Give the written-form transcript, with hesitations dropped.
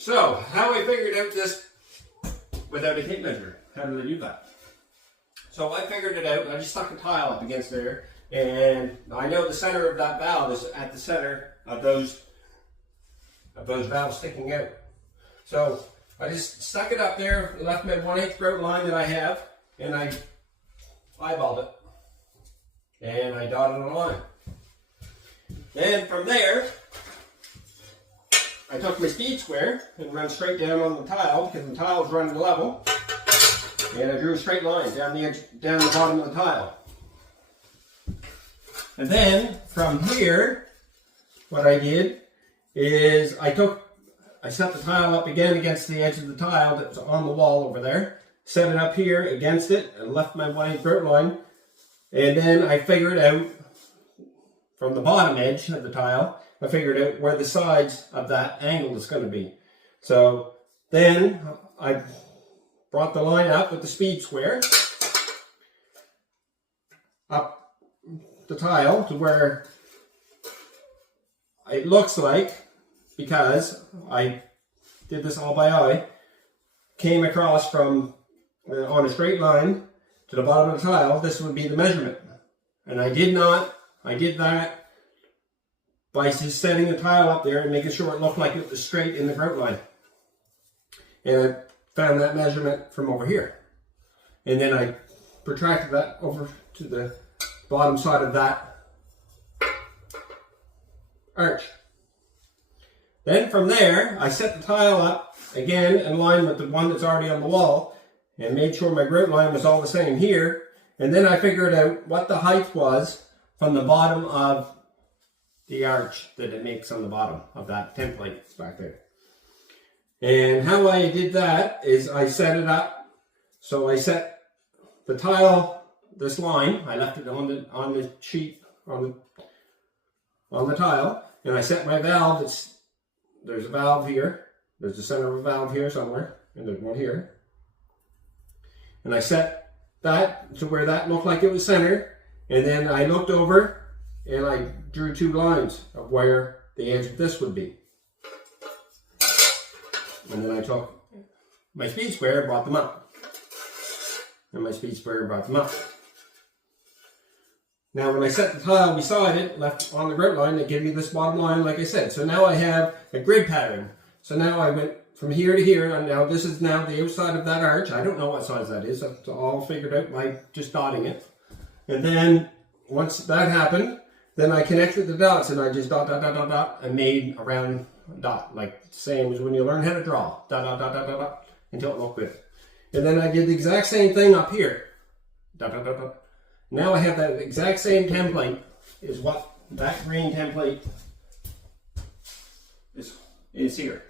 So, how I figured out this without a tape measure. How did I do that? So I figured it out. I just stuck a tile up against there, and I know the center of that valve is at the center of those valves sticking out. So I just stuck it up there, left my 1/8 grout line that I have, and I eyeballed it. And I dotted a line. Then from there, I took my speed square and ran straight down on the tile because the tile was running level. And I drew a straight line down the edge, down the bottom of the tile. And then from here, what I did is I set the tile up again against the edge of the tile that was on the wall over there. Set it up here against it and left my 1/8 grout line. And then I figured out from the bottom edge of the tile, I figured out where the sides of that angle is going to be. So then I brought the line up with the speed square up the tile to where it looks like, because I did this all by eye, came across from on a straight line to the bottom of the tile. This would be the measurement. And I did that by just setting the tile up there and making sure it looked like it was straight in the grout line. And I found that measurement from over here. And then I protracted that over to the bottom side of that arch. Then from there, I set the tile up again in line with the one that's already on the wall and made sure my grout line was all the same here. And then I figured out what the height was from the bottom of the arch that it makes on the bottom of that template back there. And how I did that is I set it up. So I set the tile, this line, I left it on the sheet, on the tile, and I set my valve. There's a valve here. There's the center of a valve here somewhere, and there's one here. And I set that to where that looked like it was centered, and then I looked over and I drew 2 lines of where the edge of this would be. And then I took my speed square and brought them up. And my speed square brought them up. Now when I set the tile beside it, left on the grout line, it gave me this bottom line like I said. So now I have a grid pattern. So now I went from here to here, and now this is now the outside of that arch. I don't know what size that is. That's all figured out by just dotting it. And then once that happened, then I connected the dots and I just dot, dot, dot, dot, dot, and made a round dot, like same as when you learn how to draw. Dot, dot, dot, dot, dot, dot, until it looked good. And then I did the exact same thing up here. Dot, dot, dot, dot. Now I have that exact same template is what that green template is here.